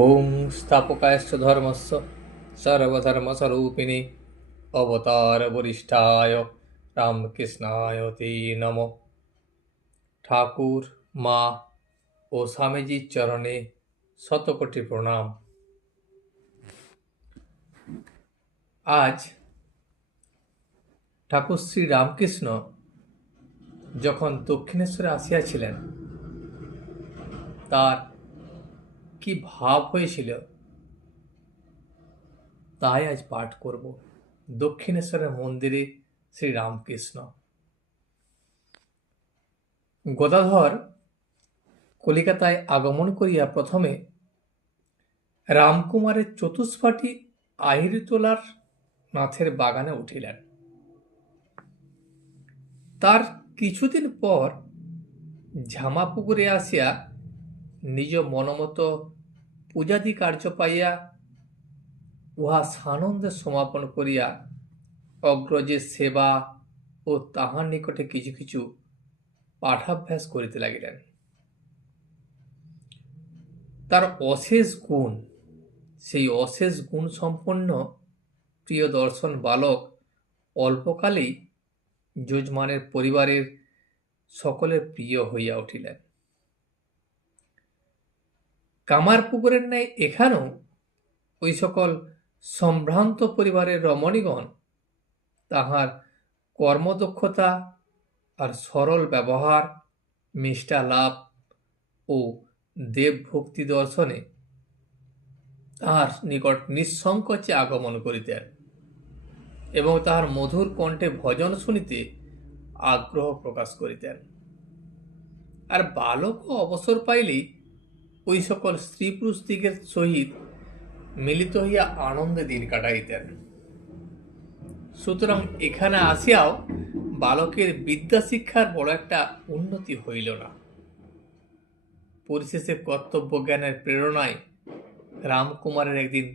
ওং স্থাপকায়শ্চ ধর্মস্য সর্বধর্মস্বরূপিণে অবতার বরিষ্ঠায় রামকৃষ্ণায় তে নম। ঠাকুর, মা ও স্বামীজির চরণে শতকোটি প্রণাম। আজ ঠাকুর শ্রী রামকৃষ্ণ যখন দক্ষিণেশ্বরে আসিয়াছিলেন, তার কি ভাব হয়েছিল তাই আজ পাঠ করব। দক্ষিণেশ্বরের মন্দিরে শ্রী রামকৃষ্ণ। গদাধর কলিকাতায় আগমন করিয়া প্রথমে রামকুমারের চতুষ্পাটি আহিরিতোলার নাথের বাগানে উঠিলেন। তার কিছুদিন পর ঝামাপুকুরে আসিয়া নিজ মনমত পূজাদি কার্য পাইয়া উহা সানন্দে সমাপন করিয়া অগ্রজের সেবা ও তাহার নিকটে কিছু কিছু পাঠাভ্যাস করিতে লাগিলেন। তার অশেষ গুণ, সেই অশেষ গুণ সম্পন্ন প্রিয় দর্শন বালক অল্পকালেই যজমানের পরিবারের সকলের প্রিয় হইয়া উঠিলেন। কামারপুকুরের ন্যায় এখানেও ওই সকল সম্ভ্রান্ত পরিবারের রমণীগণ তাহার কর্মদক্ষতা আর সরল ব্যবহার, মিষ্টালাপ ও দেবভক্তি দর্শনে তাহার নিকট নিঃসংকোচে আগমন করিতেন এবং তাহার মধুর কণ্ঠে ভজন শুনিতে আগ্রহ প্রকাশ করিতেন। আর বালকও অবসর পাইলেই ওই সকল স্ত্রী পুরুষদিগের সহিত মিলিত হইয়া আনন্দে দিন কাটাইতেন। সুতরাং এখানে আসিয়াও বালকের বিদ্যা শিক্ষার বড় একটা উন্নতি হইল না। পরিশেষে কর্তব্য জ্ঞানের প্রেরণায় রামকুমারের একদিন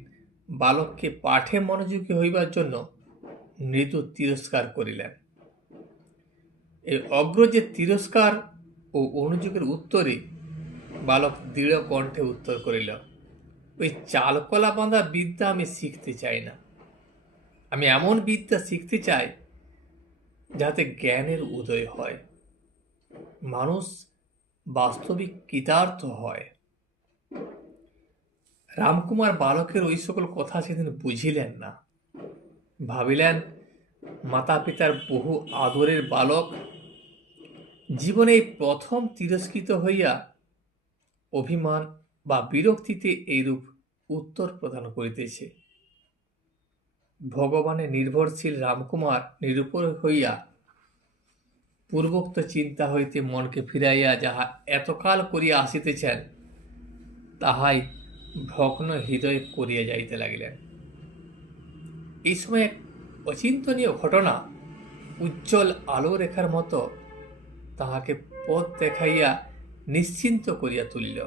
বালককে পাঠে মনোযোগী হইবার জন্য মৃদু তিরস্কার করিলেন। এই অগ্রজের তিরস্কার ও অনুযোগের উত্তরে বালক দৃঢ় কণ্ঠে উত্তর করিল, ওই চালকলা বাঁধা বিদ্যা আমি শিখতে চাই না। আমি এমন বিদ্যা শিখতে চাই যাতে জ্ঞানের উদয় হয়, মানুষ বাস্তবিক কৃতার্থ হয়। রামকুমার বালকের ওই সকল কথা সেদিন বুঝিলেন না। ভাবিলেন, মাতা পিতার বহু আদরের বালক জীবনে প্রথম তিরস্কৃত হইয়া অভিমান বা বিরক্তিতে এইরূপ উত্তর প্রদান করিতেছে। ভগবানে নির্ভরশীল রামকুমার নিরুপর হইয়া পূর্বোক্ত চিন্তা হইতে মনকে ফিরাইয়া যাহা এতকাল করিয়া আসিতেছেন তাহাই ভগ্ন হৃদয় করিয়া যাইতে লাগিলেন। এই সময় এক অচিন্তনীয় ঘটনা উজ্জ্বল আলো রেখার মতো তাহাকে পথ দেখাইয়া নিশ্চিন্ত করিয়া তুলিল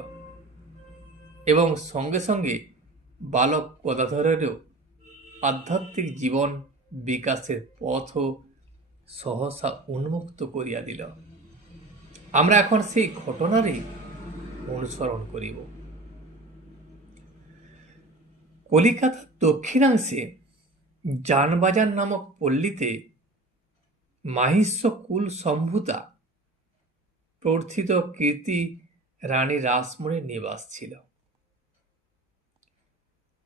এবং সঙ্গে সঙ্গে বালক গদাধরেরও আধ্যাত্মিক জীবন বিকাশের পথও সহসা উন্মুক্ত করিয়া দিল। আমরা এখন সেই ঘটনারই অনুসরণ করিব। কলিকাতার দক্ষিণাংশে জানবাজার নামক পল্লীতে মাহিষ্য কুল সম্ভূতা প্রথিত কীর্তি রানী রাসমণির নিবাস ছিল।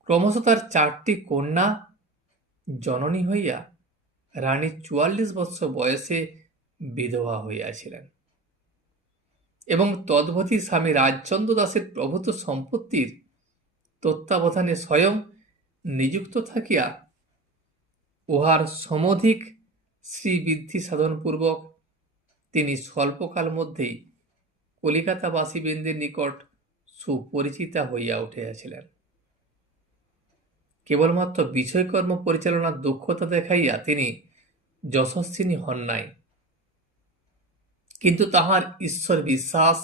ক্রমশ তার 4টি কন্যা জননী হইয়া রানী 44 বৎসর বয়সে বিধবা হইয়াছিলেন এবং তদ্বতী স্বামী রাজচন্দ্র দাসের প্রভূত সম্পত্তির তত্ত্বাবধানে স্বয়ং নিযুক্ত থাকিয়া উহার সমধিক শ্রীবৃদ্ধি সাধনপূর্বক তিনি স্বল্পকাল মধ্যেই কলিকাতাবাসীবৃন্দের নিকট সুপরিচিতা হইয়া উঠিয়াছিলেন। কেবলমাত্র বিষয়কর্ম পরিচালনার দক্ষতা দেখাইয়া তিনি যশস্বিনী হন নাই, কিন্তু তাহার ঈশ্বর বিশ্বাস,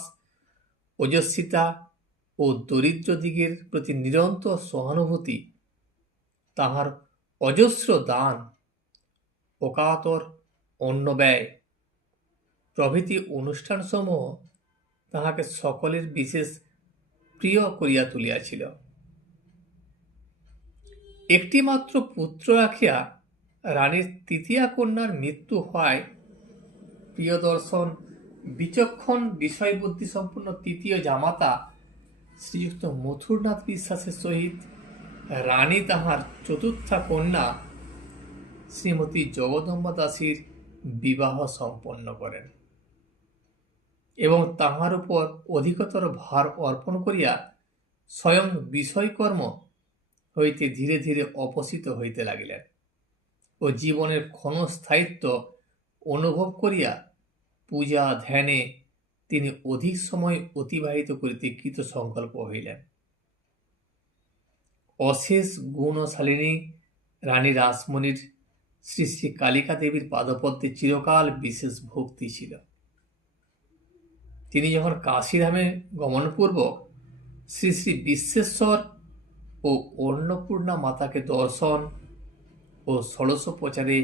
ওজস্বিতা ও দরিদ্র দিগের প্রতি নিরন্তর সহানুভূতি, তাহার অজস্র দান, অকাতর অন্নব্যয় প্রভৃতি অনুষ্ঠানসমূহ তাহাকে সকলের বিশেষ প্রিয় করিয়া তুলিয়াছিল। একটি মাত্র পুত্র রাখিয়া রানীর তৃতীয়া কন্যার মৃত্যু হওয়ায় প্রিয়দর্শন বিচক্ষণ বিষয়বুদ্ধিসম্পন্ন তৃতীয় জামাতা শ্রীযুক্ত মথুরনাথ বিশ্বাসের সহিত রানী তাহার চতুর্থা কন্যা শ্রীমতী জগদম্বা দাসীর বিবাহ সম্পন্ন করেন এবং তাহার উপর অধিকতর ভার অর্পণ করিয়া স্বয়ং বিষয়কর্ম হইতে ধীরে ধীরে অপসিত হইতে লাগিলেন ও জীবনের ক্ষণস্থায়িত্ব অনুভব করিয়া পূজা ধ্যানে তিনি অধিক সময় অতিবাহিত করিতে কৃত সংকল্প হইলেন। অশেষ গুণশালিনী রানী রাসমণির শ্রী শ্রী কালিকা দেবীর পাদপদ্মে চিরকাল বিশেষ ভক্তি ছিল। তিনি যখন কাশীধামে গমনপূর্বক শ্রী শ্রী বিশ্বেশ্বর ও অন্নপূর্ণা মাতাকে দর্শন ও ষোড়শোপচারে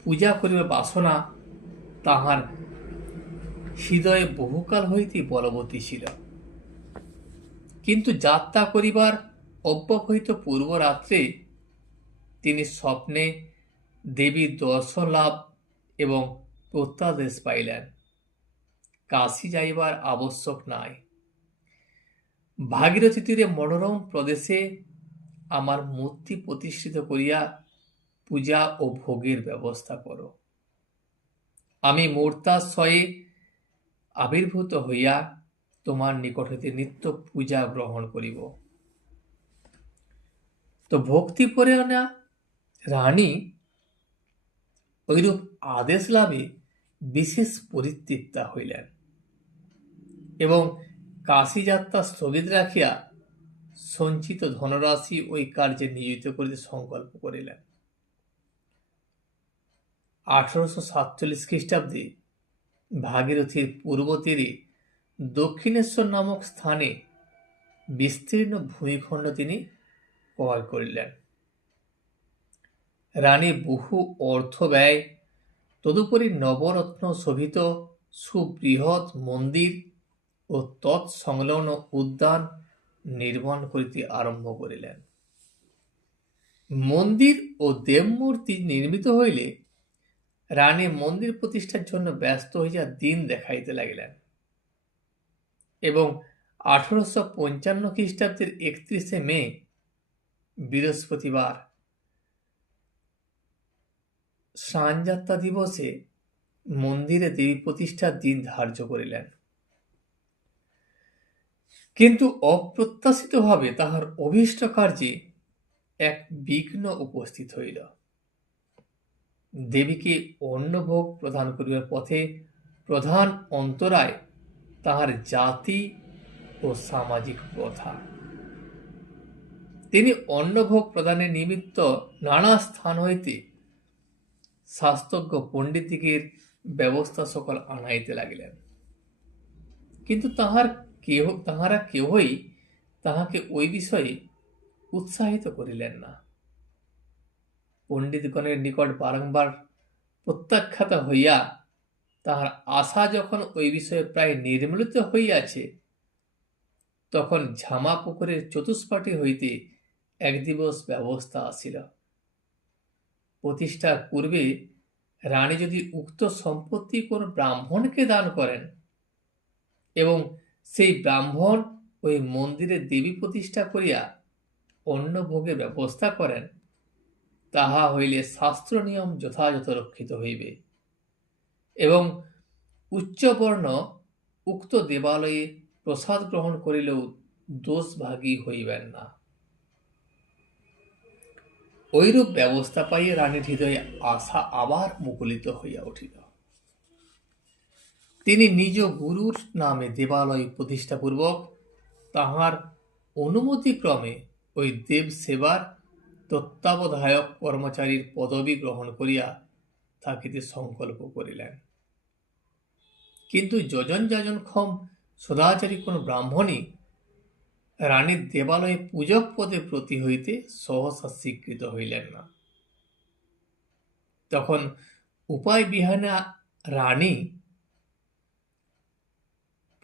পূজা করিবার বাসনা তাহার হৃদয়ে বহুকাল হইতেই বলবতী ছিল, কিন্তু যাত্রা করিবার অব্যবহিত পূর্বরাত্রে তিনি স্বপ্নে দেবীর দর্শন লাভ এবং প্রত্যাদেশ পাইলেন, কাশী যাইবার আবশ্যক নাই। ভাগীরথী তীরে মনোরম প্রদেশে আমার মূর্তি প্রতিষ্ঠিত করিয়া পূজা ও ভোগের ব্যবস্থা করো। আমি মূর্তাশ্রয়ে আবির্ভূত হইয়া তোমার নিকট হইতে নিত্য পূজা গ্রহণ করিব। তো ভক্তিপরায়ণা রানী ঐরূপ আদেশ লাভে বিশেষ পরিতৃপ্তা হইলেন এবং কাশী যাত্রা স্থগিত রাখিয়া সঞ্চিত ধনরাশি ওই কার্যে নিয়োজিত করিতে সংকল্প করিলেন। 1847 খ্রিস্টাব্দে ভাগীরথীর পূর্ব তীরে দক্ষিণেশ্বর নামক স্থানে বিস্তীর্ণ ভূমিখণ্ড তিনি ক্রয় করিলেন। রানী বহু অর্থ ব্যয় তদুপরি নবরত্ন শোভিত সুবৃহৎ মন্দির ও তৎসংলগ্ন উদ্যান নির্মাণ করিতে আরম্ভ করিলেন। মন্দির ও দেবমূর্তি নির্মিত হইলে রানী মন্দির প্রতিষ্ঠার জন্য ব্যস্ত হইয়া দিন দেখাইতে লাগিলেন এবং 1855 খ্রিস্টাব্দের 31 মে বৃহস্পতিবার স্নানযাত্রা দিবসে মন্দিরে দেবী প্রতিষ্ঠার দিন ধার্য করিলেন, কিন্তু অপ্রত্যাশিতভাবে তাহার অভীষ্ট কার্যে এক বিঘ্ন উপস্থিত হইল। দেবীকে অন্নভোগ প্রদান করিবার পথে প্রধান অন্তরায় তাহার জাতি ও সামাজিক প্রথা। তিনি অন্নভোগ প্রদানের নিমিত্ত নানা স্থান হইতে শাস্ত্রজ্ঞ পণ্ডিতদিগের ব্যবস্থা সকল আনাইতে লাগিলেন, কিন্তু তাহারা কেহই তাহাকে ওই বিষয়ে উৎসাহিত করিলেন না। পণ্ডিতগণের নিকট বারংবার প্রত্যাখ্যাত হইয়া তাহার আশা যখন ওই বিষয়ে প্রায় নির্মূলিত হইয়াছে, তখন ঝামা পুকুরের চতুষ্পাটি হইতে এক দিবস ব্যবস্থা আসিল। প্রতিষ্ঠার পূর্বে রানী যদি উক্ত সম্পত্তি কোন ব্রাহ্মণকে দান করেন এবং সেই ব্রাহ্মণ ওই মন্দিরে দেবী প্রতিষ্ঠা করিয়া অন্নভোগের ব্যবস্থা করেন, তাহা হইলে শাস্ত্র নিয়ম যথাযথ রক্ষিত হইবে এবং উচ্চবর্ণ উক্ত দেবালয়ে প্রসাদ গ্রহণ করিলেও দোষভাগী হইবেন না। ঐরূপ ব্যবস্থা পাইয়া রানীর হৃদয়ে আশা আবার মুকুলিত হইয়া উঠিল। তিনি নিজ গুরুর নামে দেবালয় প্রতিষ্ঠাপূর্বক তাহার অনুমতিক্রমে ওই দেব সেবার তত্ত্বাবধায়ক কর্মচারীর পদবি গ্রহণ করিয়া থাকিতে সংকল্প করিলেন। কিন্তু যজন যাজনক্ষম সদাচারী কোন ব্রাহ্মণই রানীর দেবালয়ে পূজক পদে প্রতি হইতে সহসা স্বীকৃত হইলেন না। তখন উপায় বিহানা রানী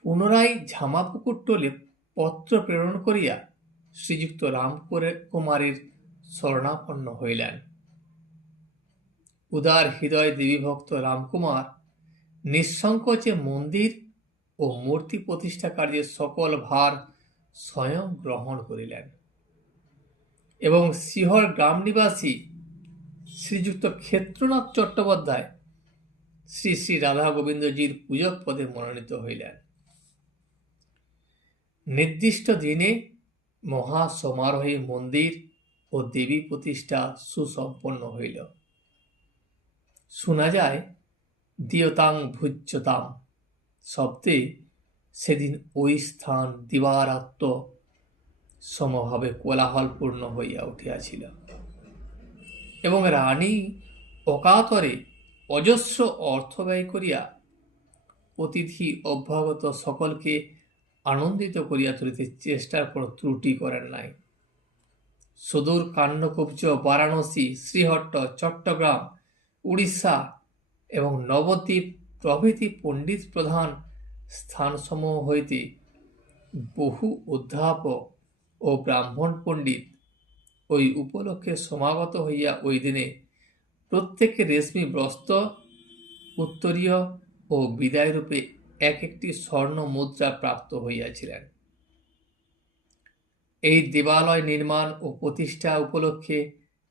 পুনরায় ঝামাপুকুর টোলে পত্র প্রেরণ করিয়া শ্রীযুক্ত রামকুমারের শরণাপন্ন হইলেন। উদার হৃদয় দেবীভক্ত রামকুমার নিঃসংকোচে মন্দির ও মূর্তি প্রতিষ্ঠা কার্যের সকল ভার স্বয়ং গ্রহণ করিলেন এবং শিহর গ্রাম নিবাসী শ্রীযুক্ত ক্ষেত্রনাথ চট্টোপাধ্যায় শ্রী শ্রী রাধা গোবিন্দজির পূজক পদে মনোনীত হইলেন। নির্দিষ্ট দিনে মহা সমারোহে মন্দির ও দেবী প্রতিষ্ঠা সুসম্পন্ন হইল। শোনা যায় দিয়তাং ভুজ্যতাম শব্দে সেদিন ওই স্থান দিবারাত্র সমভাবে কোলাহলপূর্ণ হইয়া উঠিয়াছিল এবং রানী অকাতরে অজস্র অর্থ ব্যয় করিয়া অতিথি অভ্যাগত সকলকে আনন্দিত করিয়া তুলিতে চেষ্টার কোনো ত্রুটি করেন নাই। সুদূর কান্যকুব্জ বারাণসী, শ্রীহট্ট, চট্টগ্রাম, উড়িষ্যা এবং নবদ্বীপ প্রভৃতি পণ্ডিত প্রধান স্থানসমূহ হইতে বহু অধ্যাপক ও ব্রাহ্মণ পণ্ডিত ওই উপলক্ষে সমাগত হইয়া ওই দিনে প্রত্যেকে রেশমি বস্ত্র, উত্তরীয় ও বিদায়রূপে এক একটি স্বর্ণ মুদ্রা প্রাপ্ত হইয়াছিলেন। এই দেবালয় নির্মাণ ও প্রতিষ্ঠা উপলক্ষে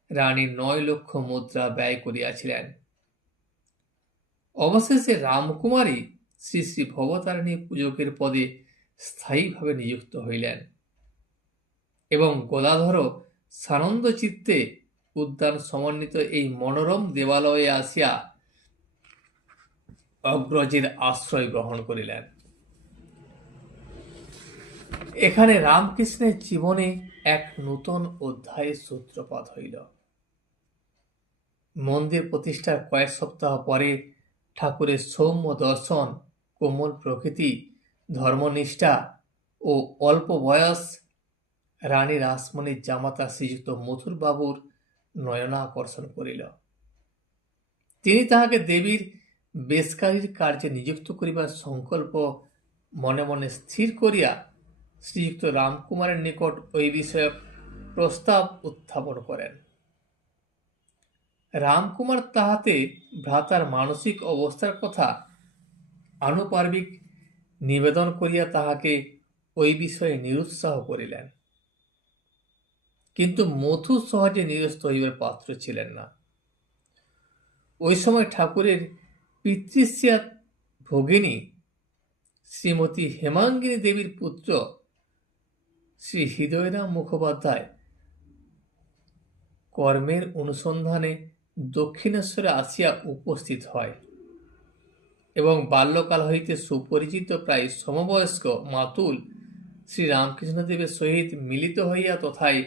রানী 9 লক্ষ মুদ্রা ব্যয় করিয়াছিলেন। অবশেষে রামকুমারী শ্রী শ্রী ভবতারিণী পূজকের পদে স্থায়ীভাবে নিযুক্ত হইলেন এবং গদাধরও সানন্দ চিত্তে উদ্যান সমন্বিত এই মনোরম দেবালয়ে আসিয়া অগ্রজের আশ্রয় গ্রহণ করিলেন। এখানে রামকৃষ্ণের জীবনে এক নূতন অধ্যায়ের সূত্রপাত হইল। মন্দির প্রতিষ্ঠার কয়েক সপ্তাহ পরে ঠাকুরের সৌম্য দর্শন, কোমল প্রকৃতি, ধর্মনিষ্ঠা ও অল্প বয়স রানী রাসমণির জামাতা শ্রীযুক্ত মথুরবাবুর নয়নাকর্ষণ করিল। তিনি তাহাকে দেবীর বেশকারীর কার্যে নিযুক্ত করিবার সংকল্প মনে মনে স্থির করিয়া শ্রীযুক্ত রামকুমারের নিকট ওই বিষয়ে প্রস্তাব উত্থাপন করেন। রামকুমার তাহাতে ভ্রাতার মানসিক অবস্থার কথা আনুপার্বিক নিবেদন করিয়া তাহাকে ওই বিষয়ে নিরুৎসাহ করিলেন, কিন্তু মথু সহজে নিরস্ত হইবার পাত্র ছিলেন না। ওই সময় ঠাকুরের পিতৃস্যা ভগিনী শ্রীমতী হেমাঙ্গিনী দেবীর পুত্র শ্রী হৃদয়রাম মুখোপাধ্যায় কর্মের অনুসন্ধানে দক্ষিণেশ্বরে আসিয়া উপস্থিত হয় এবং বাল্যকাল হইতে সুপরিচিত প্রায় সমবয়স্ক মাতুল শ্রী রামকৃষ্ণদেবের সহিত মিলিত হইয়া তথায়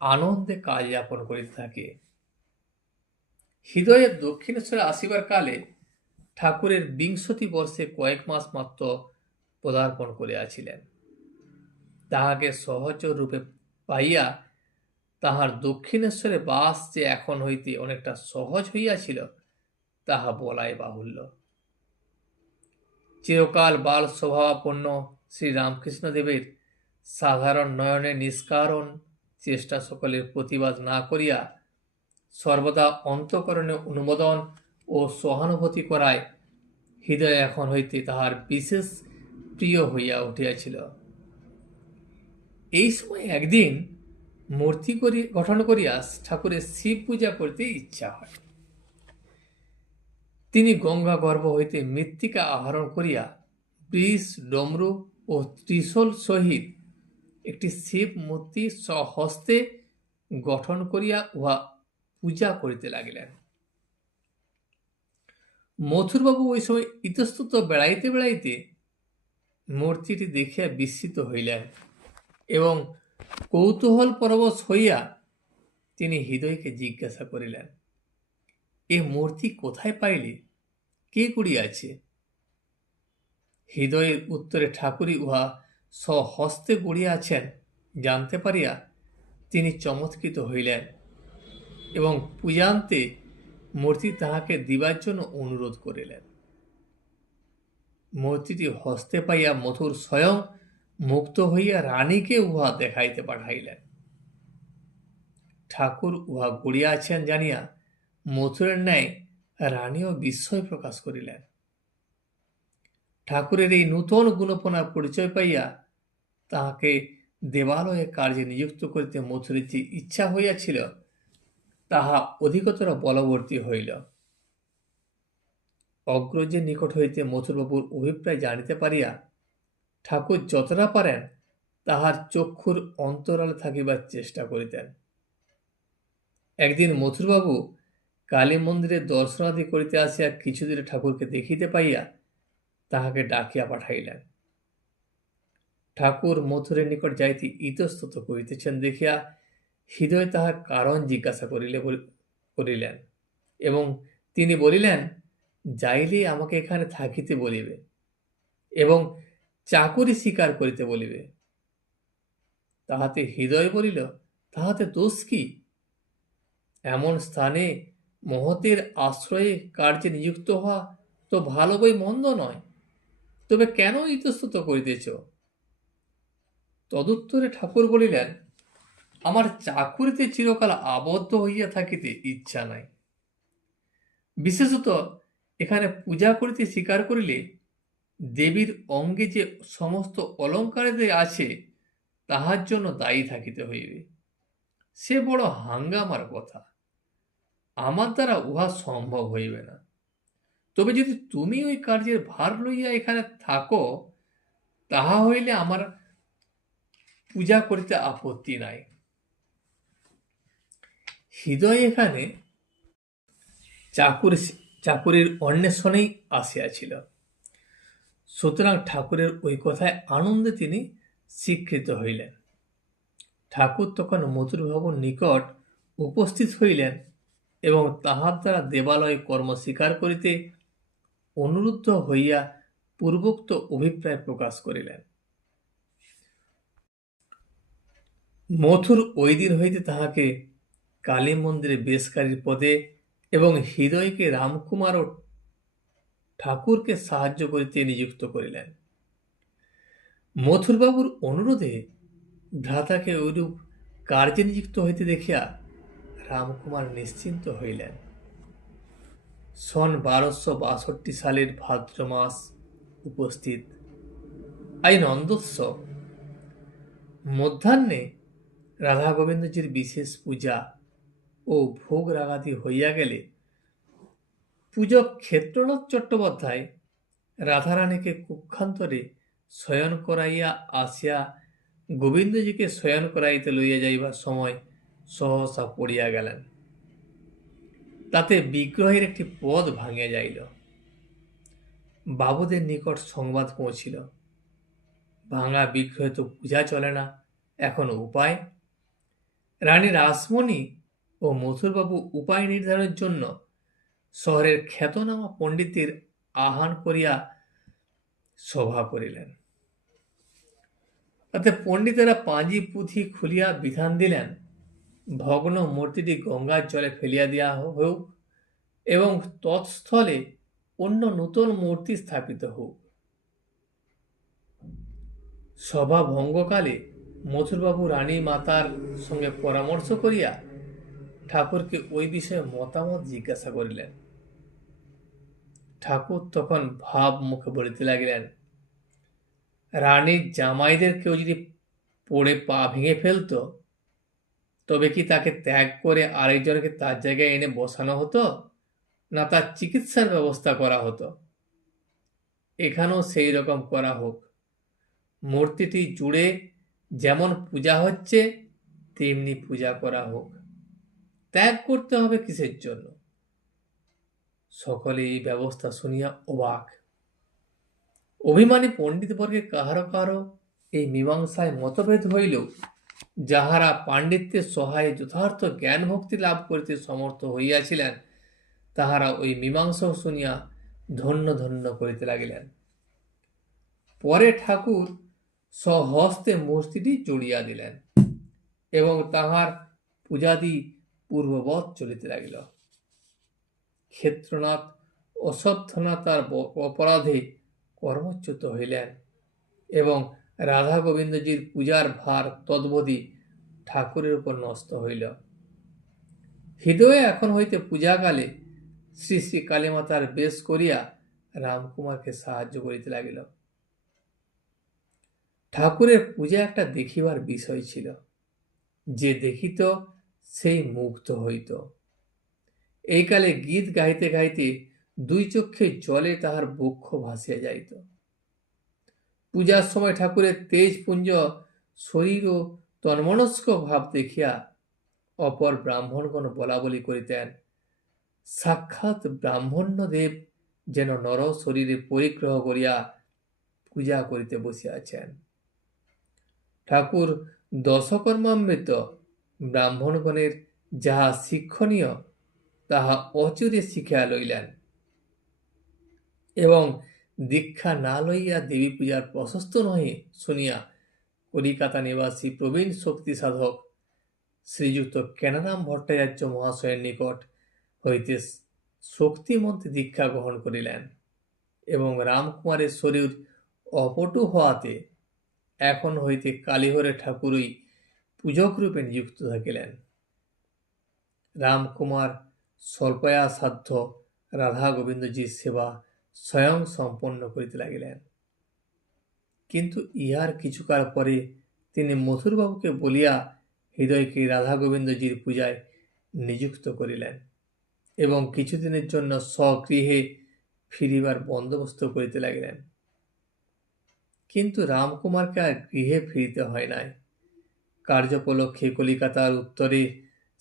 আনন্দে কাজ যাপন করিতে থাকে। হৃদয়ের দক্ষিণেশ্বরে আসিবার কালে ঠাকুরের 20 বর্ষে কয়েক মাস মাত্র পদার্পণ করিয়াছিলেন। তাহাকে সহচর রূপে পাইয়া তাহার দক্ষিণেশ্বরে বাস যে এখন হইতে অনেকটা সহজ হইয়াছিল তাহা বলাই বাহুল্য। চিরকাল বাল স্বভাবাপন্ন শ্রী রামকৃষ্ণদেবের সাধারণ নয়নে নিষ্কারণ চেষ্টা সকলের প্রতিবাদ না করিয়া সর্বদা অন্তঃকরণে অনুমোদন ও সহানুভূতি করায় হৃদয় এখন হইতে তাহার বিশেষ প্রিয় হইয়া উঠিয়াছিল। এই সময় একদিন মূর্তি গঠন করিয়া ঠাকুরের শিব পূজা করতে ইচ্ছা হয়। তিনি গঙ্গা গর্ভ হইতে মৃত্তিকা আহরণ করিয়া বৃষ, ডমরু ও ত্রিশূল সহিত একটি শিব মূর্তি স্বহস্তে গঠন করিয়া উহা পূজা করিতে লাগিলেন। মথুরবাবু ওই সময় ইতস্তত বেড়াইতে বেড়াইতে মূর্তিটি দেখিয়া বিস্মিত হইলেন এবং কৌতূহল পরবশ হইয়া তিনি হৃদয়কে জিজ্ঞাসা করিলেন, এ মূর্তি কোথায় পাইলে? কে গড়িয়াছে? হৃদয়ের উত্তরে ঠাকুরই উহা স্বহস্তে গড়িয়াছেন জানতে পারিয়া তিনি চমৎকৃত হইলেন এবং পূজান্তে মূর্তি তাহাকে দিবার জন্য অনুরোধ করিলেন। মূর্তিটি হস্তে পাইয়া মথুর স্বয়ং মুক্ত হইয়া রানীকে উহা দেখাইতে পাঠাইলেন। ঠাকুর উহা গড়িয়াছেন জানিয়া মথুরের ন্যায় রানীও বিস্ময় প্রকাশ করিলেন। ঠাকুরের এই নূতন গুণপনার পরিচয় পাইয়া তাহাকে দেবালয়ে কার্যে নিযুক্ত করিতে মথুরের যে ইচ্ছা হইয়াছিল তাহা অধিকতর বলবর্তী হইল। অগ্রজের নিকট হইতে মথুরবাবুর অভিপ্রায় জানিতে পারিয়া ঠাকুর যতটা পারেন তাহার চক্ষুর অন্তরালে থাকিবার চেষ্টা করিতেন। একদিন মথুরবাবু কালী মন্দিরে দর্শনাদি করিতে আসিয়া কিছুদিনে ঠাকুরকে দেখিতে পাইয়া তাহাকে ডাকিয়া পাঠাইলেন। ঠাকুর মথুরের নিকট যাইতে ইতস্তত করিতেছেন দেখিয়া হৃদয় তাহার কারণ জিজ্ঞাসা করিলেন এবং তিনি বলিলেন, যাইলে আমাকে এখানে থাকিতে বলিবে এবং চাকুরি স্বীকার করিতে বলিবে। তাহাতে হৃদয় বলিল, তাহাতে দোষ কি? এমন স্থানে মহতের আশ্রয়ে কার্যে নিযুক্ত হওয়া তো ভালো বই মন্দ নয়, তবে কেন ইতস্তত করিতেছ? তদুত্তরে ঠাকুর বলিলেন, আমার চাকুরিতে চিরকাল আবদ্ধ হইয়া থাকিতে ইচ্ছা নাই। বিশেষত এখানে পূজা করিতে স্বীকার করিলে দেবীর অঙ্গে যে সমস্ত অলঙ্কারাদি আছে তাহার জন্য দায়ী থাকিতে হইবে। সে বড় হাঙ্গামার কথা, আমার দ্বারা উহা সম্ভব হইবে না। তবে যদি তুমি ওই কার্যের ভার লইয়া এখানে থাকো তাহা হইলে আমার পূজা করিতে আপত্তি নাই। হৃদয় এখানে চাকুরির অন্বেষণেই আসিয়াছিল, সুতরাং ঠাকুরের ওই কথায় আনন্দে তিনি স্বীকৃত হইলেন। ঠাকুর তখন মথুরবাবুর নিকট উপস্থিত হইলেন এবং তাহার দ্বারা দেবালয়ে কর্ম স্বীকার করিতে অনুরুদ্ধ হইয়া পূর্বোক্ত অভিপ্রায় প্রকাশ করিলেন। মথুর ওই দিন হইতে তাহাকে কালী মন্দিরে বেশকারীর পদে এবং হৃদয়কে রামকুমার ও ঠাকুরকে সাহায্য করিতে নিযুক্ত করিলেন। মথুরবাবুর অনুরোধে ভ্রাতাকে ঐরূপ কার্যে নিযুক্ত হইতে দেখিয়া রামকুমার নিশ্চিন্ত হইলেন। সন 1262 সালের ভাদ্র মাস উপস্থিত। আই নন্দোৎসব। মধ্যাহ্নে রাধা গোবিন্দজির বিশেষ পূজা ও ভোগ রাগাদি হইয়া গেলে পূজক ক্ষেত্রনাথ চট্টোপাধ্যায় রাধারানীকে কুক্ষান্তরে শয়ন করাইয়া আসিয়া গোবিন্দজিকে শয়ন করাইতে লইয়া যাইবার সময় সহসা পড়িয়া গেলেন। তাতে বিগ্রহের একটি পদ ভাঙিয়া যাইল। বাবুদের নিকট সংবাদ পৌঁছিল, ভাঙা বিগ্রহে তো পূজা চলে না, এখন উপায়? রানী রাসমণি ও মথুরবাবু উপায় নির্ধারণের জন্য শহরের খ্যাতনামা পণ্ডিতের আহ্বান করিয়া সভা করিলেন। তাতে পণ্ডিতেরা পাঁজি পুঁথি খুলিয়া বিধান দিলেন, ভগ্ন মূর্তিটি গঙ্গার জলে ফেলিয়া দেওয়া হোক এবং তৎস্থলে অন্য নূতন মূর্তি স্থাপিত হোক। সভা ভঙ্গকালে মথুরবাবু রানী মাতার সঙ্গে পরামর্শ করিয়া ঠাকুরকে ওই বিষয়ে মতামত জিজ্ঞাসা করিলেন। ঠাকুর তখন ভাব মুখে বলিতে লাগিলেন, রানীর জামাইদের কেউ যদি পড়ে পা ভেঙে ফেলত তবে কি তাকে ত্যাগ করে আরেকজনকে তার জায়গায় এনে বসানো হতো, না তার চিকিৎসার ব্যবস্থা করা হতো? এখানেও সেই রকম করা হোক। মূর্তিটি জুড়ে যেমন পূজা হচ্ছে তেমনি পূজা করা হোক। ত্যাগ করতে হবে কিসের জন্য? সকলে এই ব্যবস্থা শুনিয়া অবাক। অভিমানী পণ্ডিতবর্গে কাহারো কাহারো এই মীমাংসায় মতভেদ হইলেও যাহারা পাণ্ডিত্যের সহায়ে যথার্থ জ্ঞান ভক্তি লাভ করিতে সমর্থ হইয়াছিলেন তাহারা ওই মীমাংসা শুনিয়া ধন্য ধন্য করিতে লাগিলেন। পরে ঠাকুর স্বহস্তে মূর্তিটি জড়িয়া দিলেন এবং তাহার পূজাদি পূর্ববৎ চলিতে লাগিল। ক্ষেত্রনাথ অশ্বত্থনাথার অপরাধে কর্মচ্যুত হইলেন এবং রাধা গোবিন্দজির পূজার ভার তদ্বদি ঠাকুরের উপর ন্যস্ত হইল। হৃদয়ে এখন হইতে পূজাকালে শ্রী শ্রী কালীমাতার বেশ করিয়া রামকুমারকে সাহায্য করিতে লাগিল। ঠাকুরের পূজা একটা দেখিবার বিষয় ছিল, যে দেখিত সেই মুগ্ধ হইত। এই কালে গীত গাইতে গাইতে দুই চক্ষে জলে তাহার বক্ষ ভাসিয়া যাইত। পূজার সময় ঠাকুরের তেজপুঞ্জ শরীর ও তন্মনস্ক ভাব দেখিয়া অপর ব্রাহ্মণগণ বলা বলি করিতেন, সাক্ষাৎ ব্রাহ্মণ্যদেব যেন নর শরীরে পরিগ্রহ করিয়া পূজা করিতে বসিয়াছেন। ঠাকুর দশকর্মামৃত ব্রাহ্মণগণের যাহা শিক্ষণীয় তাহা অচিরে শিখিয়া লইলেন এবং দীক্ষা না লইয়া দেবী পূজার প্রশস্ত নহে শুনিয়া কলিকাতা নিবাসী প্রবীণ শক্তি সাধক শ্রীযুক্ত কেনারাম ভট্টাচার্য মহাশয়ের নিকট হইতে শক্তিমন্ত্রে দীক্ষা গ্রহণ করিলেন এবং রামকুমারের শরীর অপটু হওয়াতে এখন হইতে কালীঘরে ঠাকুরই পূজকরূপে নিযুক্ত থাকিলেন। রামকুমার স্বল্পয়াসাধ্য রাধা গোবিন্দজির সেবা স্বয়ং সম্পন্ন করিতে লাগিলেন। কিন্তু ইহার কিছুকাল পরে তিনি মথুরবাবুকে বলিয়া হৃদয়কে রাধা গোবিন্দজির পূজায় নিযুক্ত করিলেন এবং কিছুদিনের জন্য স্বগৃহে ফিরিবার বন্দোবস্ত করিতে লাগিলেন। কিন্তু রামকুমারকে আর গৃহে ফিরিতে হয় নাই। কার্যোপলক্ষে কলিকাতার উত্তরে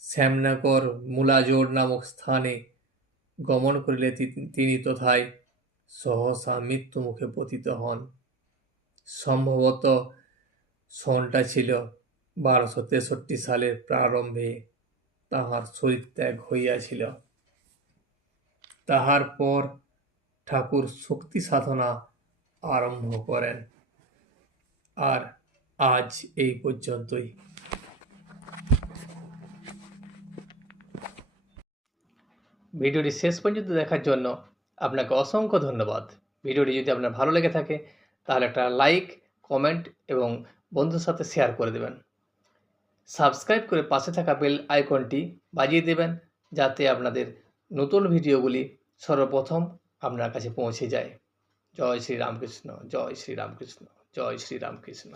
শ্যামনগর মুলাজোড় নামক স্থানে গমন করিলে তিনি তথায় সহসা মৃত্যু মুখে পতিত হন। সম্ভবত সনটা ছিল 1263 সালের প্রারম্ভে তাহার শরীরত্যাগ হইয়াছিল। তাহার পর ঠাকুর শক্তি সাধনা আরম্ভ করেন। আর আজ এই পর্যন্তই। ভিডিওটি শেষ পর্যন্ত দেখার জন্য আপনাকে অসংখ্য ধন্যবাদ। ভিডিওটি যদি আপনার ভালো লেগে থাকে তাহলে একটা লাইক, কমেন্ট এবং বন্ধুর সাথে শেয়ার করে দেবেন। সাবস্ক্রাইব করে পাশে থাকা বেল আইকনটি বাজিয়ে দেবেন, যাতে আপনাদের নতুন ভিডিওগুলি সর্বপ্রথম আপনার কাছে পৌঁছে যায়। জয় শ্রী রামকৃষ্ণ, জয় শ্রী রামকৃষ্ণ, জয় শ্রী রামকৃষ্ণ।